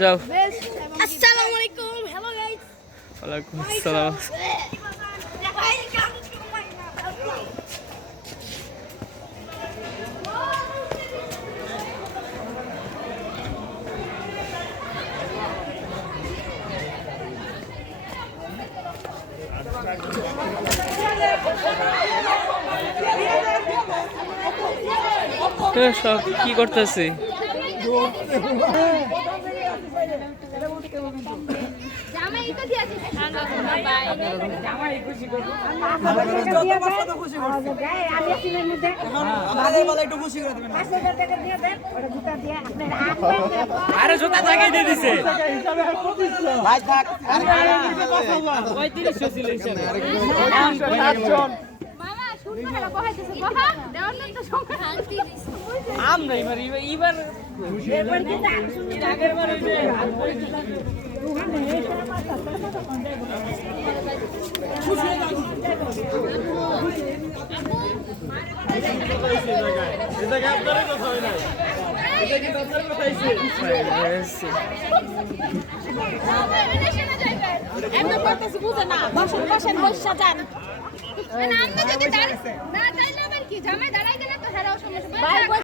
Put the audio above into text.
যাও। আসসালামু আলাইকুম। Hello guys. ওয়ালাইকুম আসসালাম। সব কি করতেছে? আরে জুতা জায়গায় দিয়ে দিছে। আমরা এবার আগের বার জামাই দাঁড়াই গেলে তো হেরাও সমস্যা